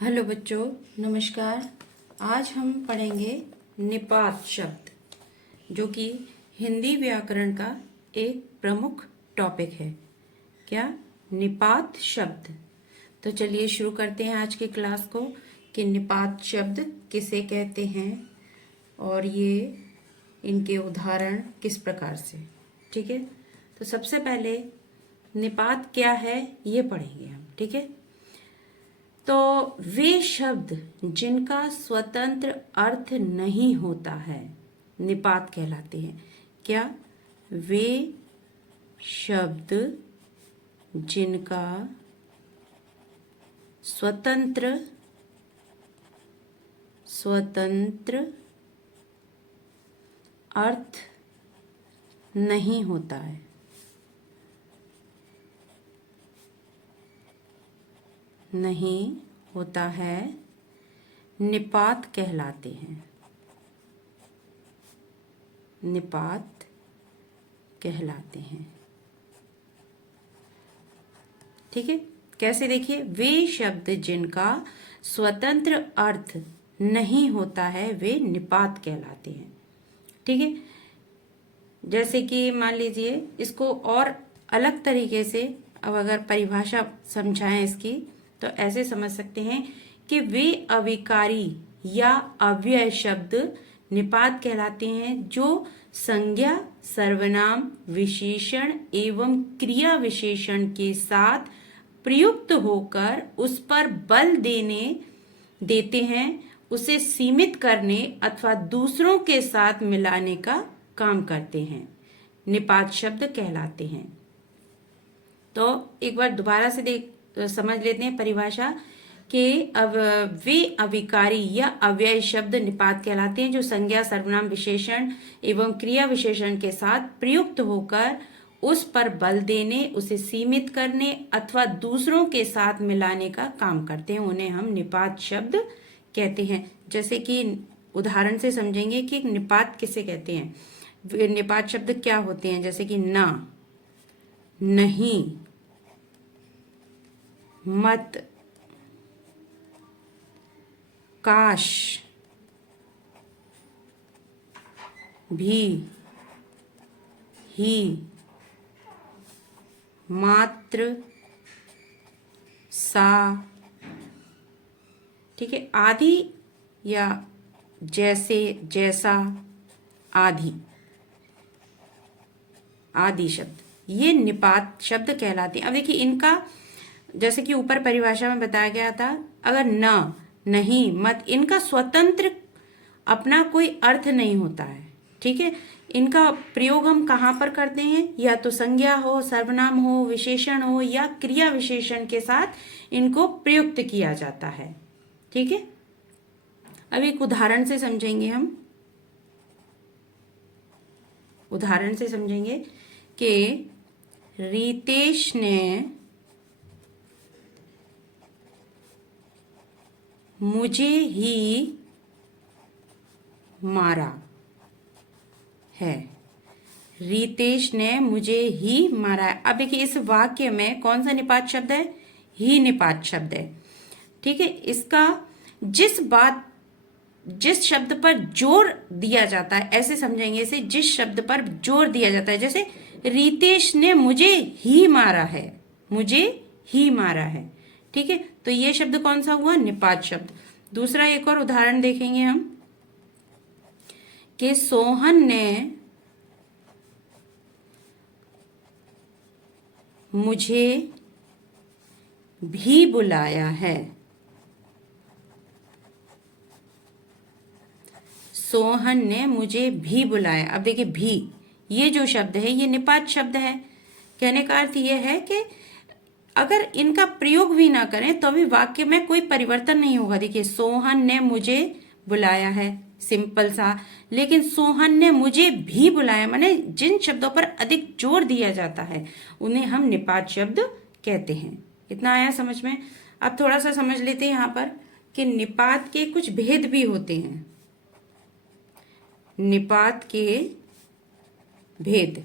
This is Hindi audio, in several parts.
हेलो बच्चों, नमस्कार। आज हम पढ़ेंगे निपात शब्द, जो कि हिंदी व्याकरण का एक प्रमुख टॉपिक है। क्या? निपात शब्द। तो चलिए शुरू करते हैं आज की क्लास को कि निपात शब्द किसे कहते हैं और ये इनके उदाहरण किस प्रकार से। ठीक है, तो सबसे पहले निपात क्या है ये पढ़ेंगे हम। ठीक है, तो वे शब्द जिनका स्वतंत्र अर्थ नहीं होता है निपात कहलाते हैं। क्या? वे शब्द जिनका स्वतंत्र अर्थ नहीं होता है, निपात कहलाते हैं। निपात कहलाते हैं। ठीक है, कैसे? देखिए, वे शब्द जिनका स्वतंत्र अर्थ नहीं होता है वे निपात कहलाते हैं। ठीक है, जैसे कि मान लीजिए इसको और अलग तरीके से अब अगर परिभाषा समझाएं इसकी, तो ऐसे समझ सकते हैं कि वे अविकारी या अव्यय शब्द निपात कहलाते हैं जो संज्ञा, सर्वनाम, विशेषण एवं क्रिया विशेषण के साथ प्रयुक्त होकर उस पर बल देते हैं, उसे सीमित करने अथवा दूसरों के साथ मिलाने का काम करते हैं, निपात शब्द कहलाते हैं। तो एक बार दोबारा से समझ लेते हैं परिभाषा कि अब वे अविकारी या अव्यय शब्द निपात कहलाते हैं जो संज्ञा, सर्वनाम, विशेषण एवं क्रिया विशेषण के साथ प्रयुक्त होकर उस पर बल देने, उसे सीमित करने अथवा दूसरों के साथ मिलाने का काम करते हैं, उन्हें हम निपात शब्द कहते हैं। जैसे कि उदाहरण से समझेंगे कि निपात किसे कहते हैं। निपात शब्द क्या होते हैं? जैसे कि ना, नहीं, मत, काश, भी, ही, मात्र, सा। ठीक है, आदि या जैसे, जैसा, आदि शब्द ये निपात शब्द कहलाते हैं। अब देखिए इनका, जैसे कि ऊपर परिभाषा में बताया गया था, अगर न, नहीं, मत, इनका स्वतंत्र अपना कोई अर्थ नहीं होता है। ठीक है, इनका प्रयोग हम कहाँ पर करते हैं? या तो संज्ञा हो, सर्वनाम हो, विशेषण हो या क्रिया विशेषण के साथ इनको प्रयुक्त किया जाता है। ठीक है, अब एक उदाहरण से समझेंगे हम। उदाहरण से समझेंगे कि रितेश ने मुझे ही मारा है। रितेश ने मुझे ही मारा है। अब देखिए इस वाक्य में कौन सा निपात शब्द है? ही निपात शब्द है। ठीक है, इसका जिस शब्द पर जोर दिया जाता है, ऐसे समझेंगे इसे, जिस शब्द पर जोर दिया जाता है, जैसे रितेश ने मुझे ही मारा है, मुझे ही मारा है। ठीक है, तो ये शब्द कौन सा हुआ? निपात शब्द। दूसरा एक और उदाहरण देखेंगे हम कि सोहन ने मुझे भी बुलाया है। सोहन ने मुझे भी बुलाया। अब देखिए भी, ये जो शब्द है ये निपात शब्द है। कहने का अर्थ ये है कि अगर इनका प्रयोग भी ना करें तो भी वाक्य में कोई परिवर्तन नहीं होगा। देखिए सोहन ने मुझे बुलाया है, सिंपल सा, लेकिन सोहन ने मुझे भी बुलाया, माने जिन शब्दों पर अधिक जोर दिया जाता है उन्हें हम निपात शब्द कहते हैं। इतना आया समझ में? अब थोड़ा सा समझ लेते हैं यहाँ पर कि निपात के कुछ भेद भी होते हैं। निपात के भेद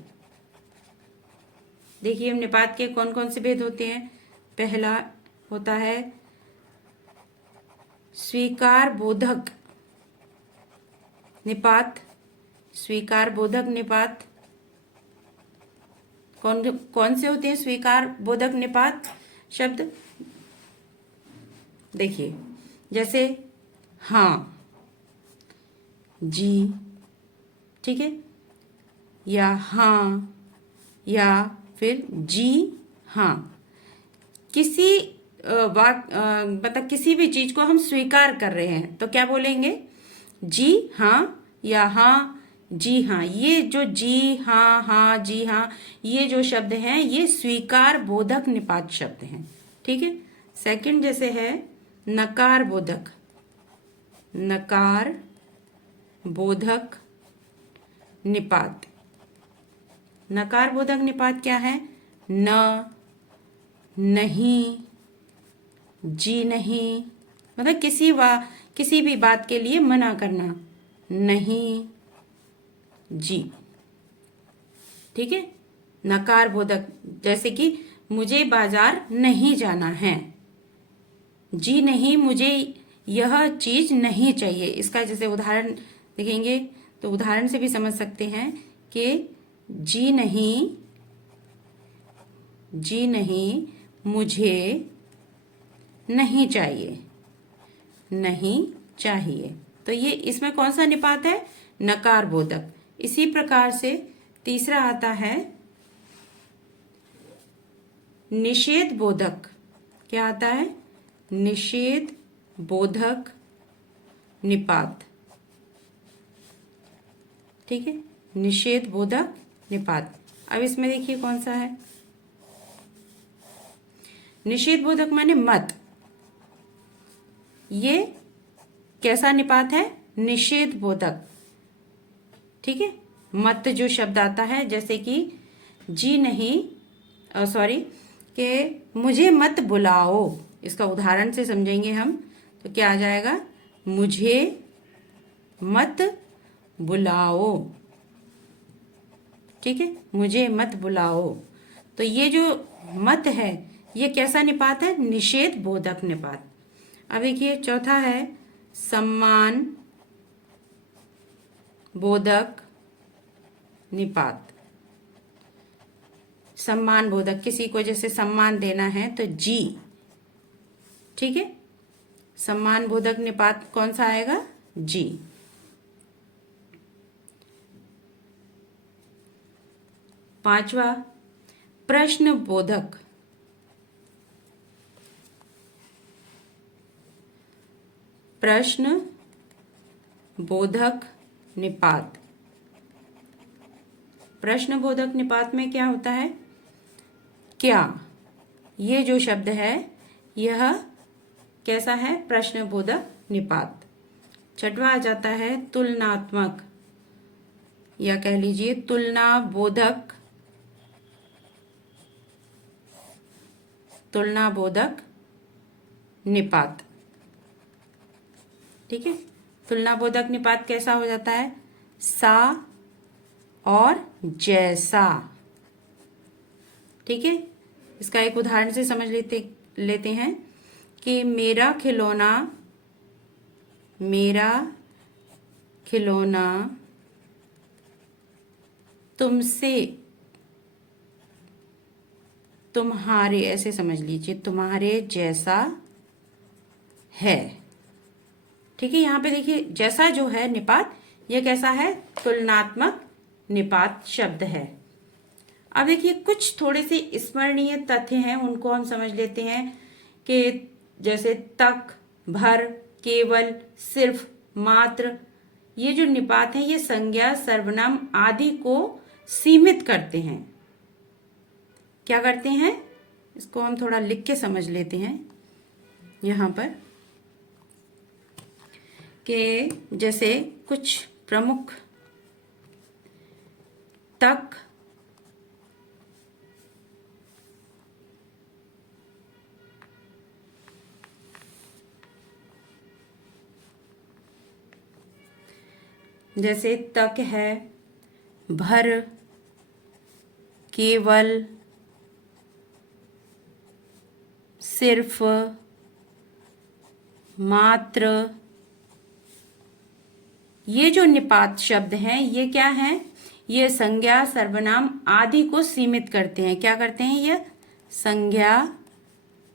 देखिए, निपात के कौन कौन से भेद होते हैं। पहला होता है स्वीकार बोधक निपात, स्वीकार बोधक निपात कौन कौन से होते हैं स्वीकार बोधक निपात शब्द? देखिए, जैसे हाँ, जी, ठीक है, या हाँ, या फिर जी हाँ। किसी मतलब किसी भी चीज को हम स्वीकार कर रहे हैं तो क्या बोलेंगे? जी हाँ या हाँ जी हाँ। ये जो जी हाँ, हाँ जी हाँ, ये जो शब्द हैं ये स्वीकार बोधक निपात शब्द हैं। ठीक है। सेकंड जैसे है नकार बोधक, नकार बोधक निपात। नकार बोधक निपात क्या है? न, नहीं, जी नहीं, मतलब किसी भी बात के लिए मना करना, नहीं, जी। ठीक है। नकार बोधक जैसे कि मुझे बाजार नहीं जाना है, जी नहीं, मुझे यह चीज नहीं चाहिए। इसका जैसे उदाहरण देखेंगे तो उदाहरण से भी समझ सकते हैं कि जी नहीं, जी नहीं मुझे नहीं चाहिए, नहीं चाहिए। तो ये इसमें कौन सा निपात है? नकार बोधक। इसी प्रकार से तीसरा आता है निषेध बोधक। क्या आता है? निषेध बोधक निपात। ठीक है, निषेध बोधक निपात। अब इसमें देखिए कौन सा है? निषेध बोधक माने मत। ये कैसा निपात है? निषेध बोधक। ठीक है। मत जो शब्द आता है जैसे कि जी नहीं, सॉरी, कि मुझे मत बुलाओ। इसका उदाहरण से समझेंगे हम तो क्या आ जाएगा? मुझे मत बुलाओ। ठीक है, मुझे मत बुलाओ। तो ये जो मत है ये कैसा निपात है? निषेध बोधक निपात। अब देखिए चौथा है सम्मान बोधक निपात। सम्मान बोधक, किसी को जैसे सम्मान देना है तो जी। ठीक है, सम्मान बोधक निपात कौन सा आएगा? जी। पांचवा प्रश्न बोधक। प्रश्न बोधक निपात। प्रश्न बोधक निपात में क्या होता है? क्या, ये जो शब्द है यह कैसा है? प्रश्न बोधक निपात। छठवा आ जाता है तुलनात्मक, या कह लीजिए तुलना बोधक, तुलना बोधक निपात। ठीक है, तुलना बोधक निपात कैसा हो जाता है? सा और जैसा। ठीक है, इसका एक उदाहरण से समझ लेते हैं कि मेरा खिलौना, मेरा खिलौना तुमसे, तुम्हारे, ऐसे समझ लीजिए तुम्हारे जैसा है। ठीक है, यहाँ पे देखिए जैसा जो है निपात ये कैसा है? तुलनात्मक निपात शब्द है। अब देखिए कुछ थोड़े से स्मरणीय तथ्य हैं उनको हम समझ लेते हैं कि जैसे तक, भर, केवल, सिर्फ, मात्र, ये जो निपात है ये संज्ञा, सर्वनाम आदि को सीमित करते हैं। क्या करते हैं? इसको हम थोड़ा लिख के समझ लेते हैं यहाँ पर कि जैसे कुछ प्रमुख तक, जैसे तक है, भर, केवल, सिर्फ, मात्र। ये जो निपात शब्द हैं ये क्या हैं? ये संज्ञा सर्वनाम आदि को सीमित करते हैं। क्या करते हैं? ये संज्ञा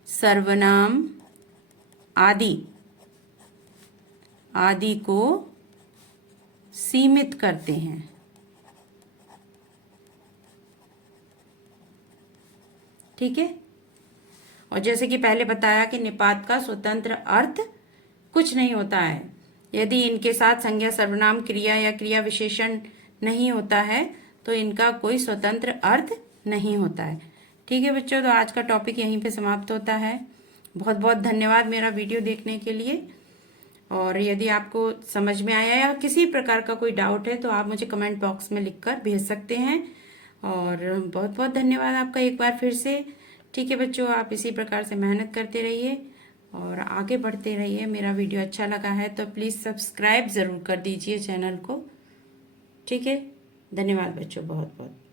सर्वनाम आदि को सीमित करते हैं। ठीक है। और जैसे कि पहले बताया कि निपात का स्वतंत्र अर्थ कुछ नहीं होता है। यदि इनके साथ संज्ञा सर्वनाम क्रिया या क्रिया विशेषण नहीं होता है तो इनका कोई स्वतंत्र अर्थ नहीं होता है। ठीक है बच्चों, तो आज का टॉपिक यहीं पे समाप्त होता है। बहुत बहुत धन्यवाद मेरा वीडियो देखने के लिए। और यदि आपको समझ में आया या किसी प्रकार का कोई डाउट है तो आप मुझे कमेंट बॉक्स में लिखकर भेज सकते हैं। और बहुत बहुत धन्यवाद आपका एक बार फिर से। ठीक है बच्चों, आप इसी प्रकार से मेहनत करते रहिए और आगे बढ़ते रहिए। मेरा वीडियो अच्छा लगा है तो प्लीज़ सब्सक्राइब ज़रूर कर दीजिए चैनल को। ठीक है, धन्यवाद बच्चों, बहुत बहुत।